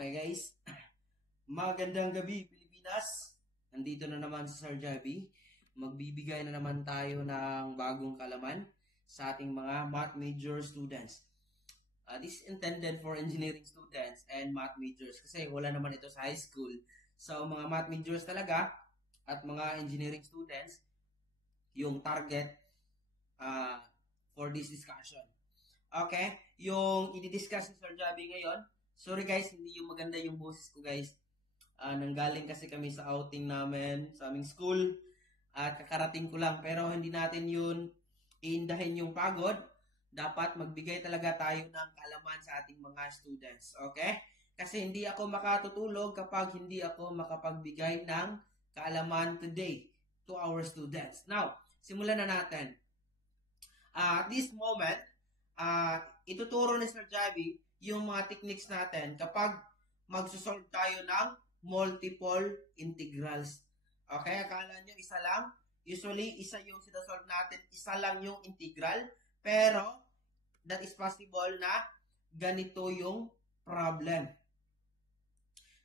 Okay guys, magandang gabi Pilipinas. Nandito na naman si Sir Javi. Magbibigay na naman tayo ng bagong kalaman sa ating mga math major students. This is intended for engineering students and math majors kasi wala naman ito sa high school. So mga math majors talaga at mga engineering students yung target for this discussion. Okay, yung i-discuss ni Sir Javi ngayon. Sorry guys, hindi yung maganda yung boses ko guys. Nanggaling kasi kami sa outing namin sa aming school at kakarating ko lang. Pero hindi natin yun iindahin yung pagod. Dapat magbigay talaga tayo ng kaalaman sa ating mga students. Okay? Kasi hindi ako makatutulog kapag hindi ako makapagbigay ng kaalaman today to our students. Now, simulan na natin. At this moment, ituturo ni Sir Javi yung mga techniques natin kapag magsusolve tayo ng multiple integrals. Okay, akala nyo isa lang? Usually, isa yung sinasolve natin, isa lang yung integral. Pero, that is possible na ganito yung problem.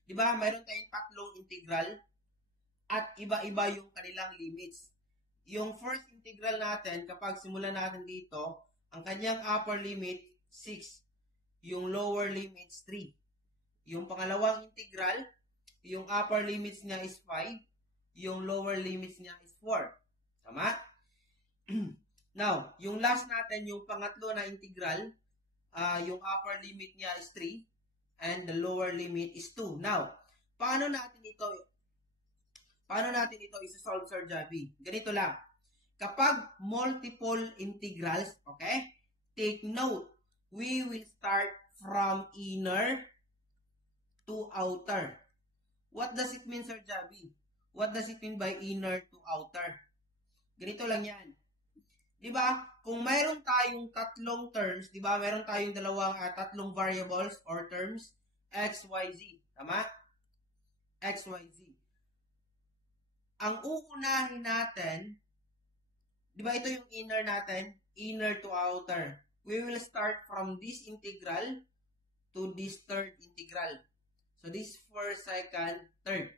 Diba, mayroon tayong tatlong integral at iba-iba yung kanilang limits. Yung first integral natin, kapag simulan natin dito, ang kanyang upper limit, 6. Yung lower limits, 3. Yung pangalawang integral, yung upper limits niya is 5. Yung lower limits niya is 4. Tama? Now, yung last natin, yung pangatlo na integral, yung upper limit niya is 3. And the lower limit is 2. Now, paano natin ito isa-solve, Sir Javi? Ganito lang. Kapag multiple integrals, okay? Take note. We will start from inner to outer. What does it mean, Sir Javi? What does it mean by inner to outer? Ganito lang yan. Diba? Kung mayroon tayong tatlong terms, diba? Mayroon tayong tatlong variables or terms, x, y, z. Tama? X, y, z. Ang uunahin natin, diba ito yung inner natin? Inner to outer. We will start from this integral to this third integral. So, this first, second, third.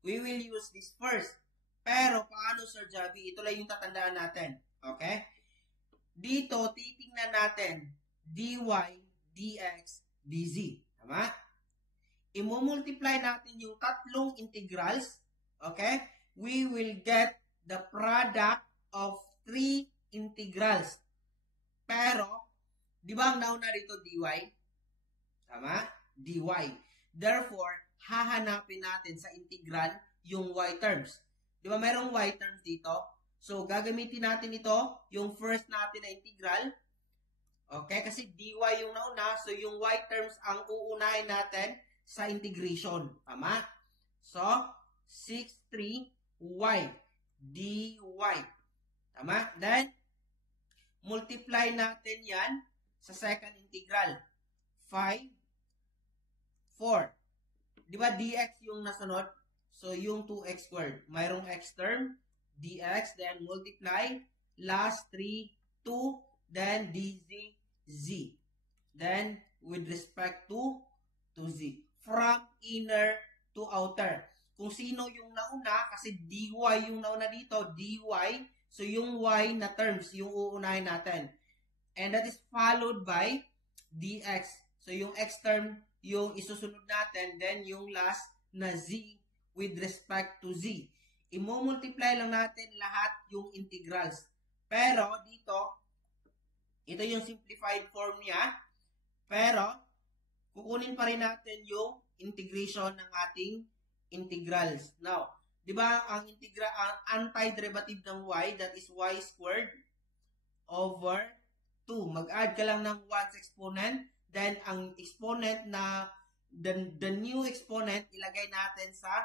We will use this first. Pero, paano, Sir Javi? Ito lang yung tatandaan natin. Okay? Dito, titingnan natin dy, dx, dz. Tama? I-multiply natin yung tatlong integrals. Okay? We will get the product of 3 integrals. Pero, di ba ang nauna dito dy? Tama? dy. Therefore, hahanapin natin sa integral yung y terms. Di ba mayroong y terms dito? So, gagamitin natin ito, yung first natin na integral. Okay? Kasi dy yung nauna, so yung y terms ang uunahin natin sa integration. Tama? So, 6,3y dy. Tama? Then, multiply natin yan sa second integral. 5, 4. Di ba dx yung nasunod? So, yung 2x squared. Mayroong x term, dx, then multiply, last 3, 2, then dz, z. Then, with respect to z. From inner to outer. Kung sino yung nauna, kasi dy yung nauna dito, dy, so yung y na terms, yung uunahin natin. And that is followed by dx. So yung x term, yung isusunod natin, then yung last na z with respect to z. I-multiply lang natin lahat yung integrals. Pero dito, ito yung simplified form niya. Pero, kukunin pa rin natin yung integration ng ating integrals. Now, di ba ang antiderivative ng y, that is y squared over 2. Mag-add ka lang ng 1's exponent, then ang exponent na the new exponent ilagay natin sa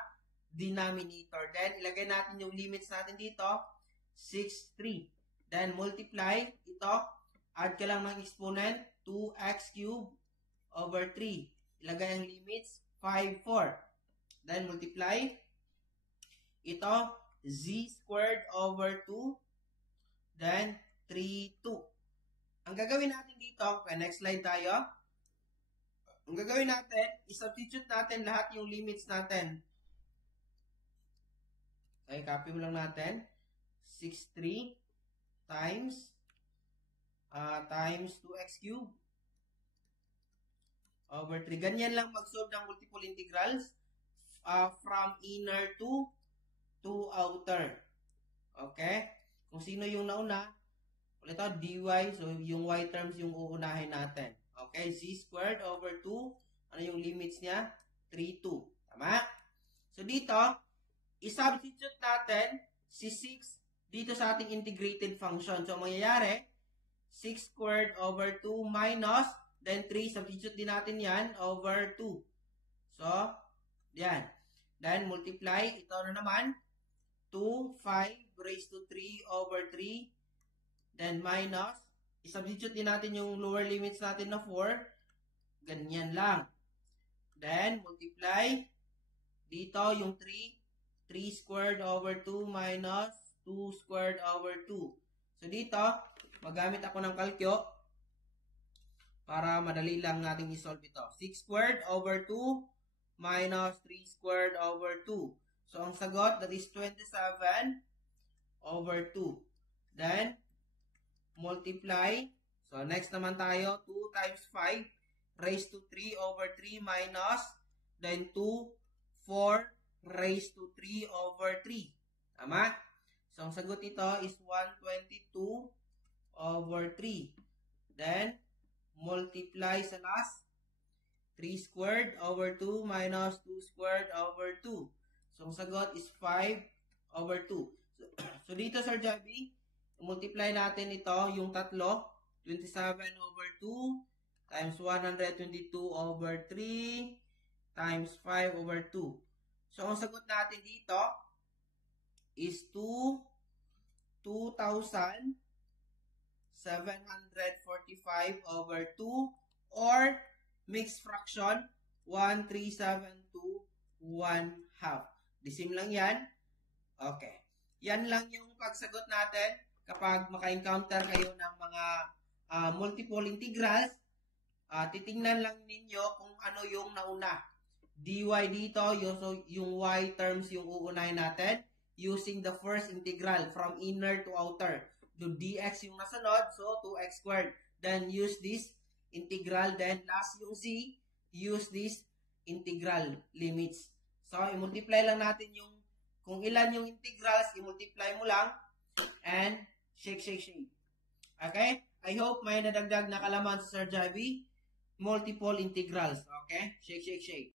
denominator. Then ilagay natin yung limits natin dito, 6, 3. Then multiply ito, add ka lang ng exponent, 2x cubed over 3. Ilagay ang limits, 5, 4. Then multiply ito, z squared over 2, then 3, 2. Ang gagawin natin dito, okay, next slide tayo. Ang gagawin natin, i-substitute natin lahat yung limits natin. Okay, copy mo lang natin. 6, 3 times 2x cubed over 3. Ganyan lang mag-solve ng multiple integrals from inner to outer. Okay? Kung sino yung nauna, ulit ito, dy. So, yung y terms yung uunahin natin. Okay? Z squared over 2. Ano yung limits niya? 3, 2. Tama? So, dito, i-substitute natin si 6 dito sa ating integrated function. So, mangyayari, 6 squared over 2 minus, then 3, substitute din natin yan, over 2. So, yan. Then, multiply, ito na naman, 2, 5 raised to 3 over 3, then minus, i-substitute din natin yung lower limits natin na 4, ganyan lang. Then, multiply, dito yung 3 squared over 2 minus 2 squared over 2. So, dito, magamit ako ng kalkyo para madali lang natin i-solve ito. 6 squared over 2 minus 3 squared over 2. So, ang sagot, that is 27 over 2. Then, multiply. So, next naman tayo, 2 times 5 raised to 3 over 3 minus, then 2, 4 raised to 3 over 3. Tama? So, ang sagot ito is 122 over 3. Then, multiply sa last. 3 squared over 2 minus 2 squared over 2. So, ang sagot is 5 over 2. So, dito, Sir Javi, multiply natin ito, yung tatlo. 27 over 2 times 122 over 3 times 5 over 2. So, ang sagot natin dito is 2,745 over 2 or mixed fraction 1,372 1/2. Disim lang yan. Okay. Yan lang yung pagsagot natin kapag maka-encounter kayo ng mga multiple integrals. Titingnan lang ninyo kung ano yung nauna. dy dito, yung y terms yung uunahin natin using the first integral from inner to outer. The dx yung nasunod, so 2x squared. Then use this integral. Then last yung z, use this integral limits. So, i-multiply lang natin yung, kung ilan yung integrals, i-multiply mo lang, and shake. Okay? I hope may nadagdag na kalaman sa Sir Javi. Multiple integrals. Okay? Shake.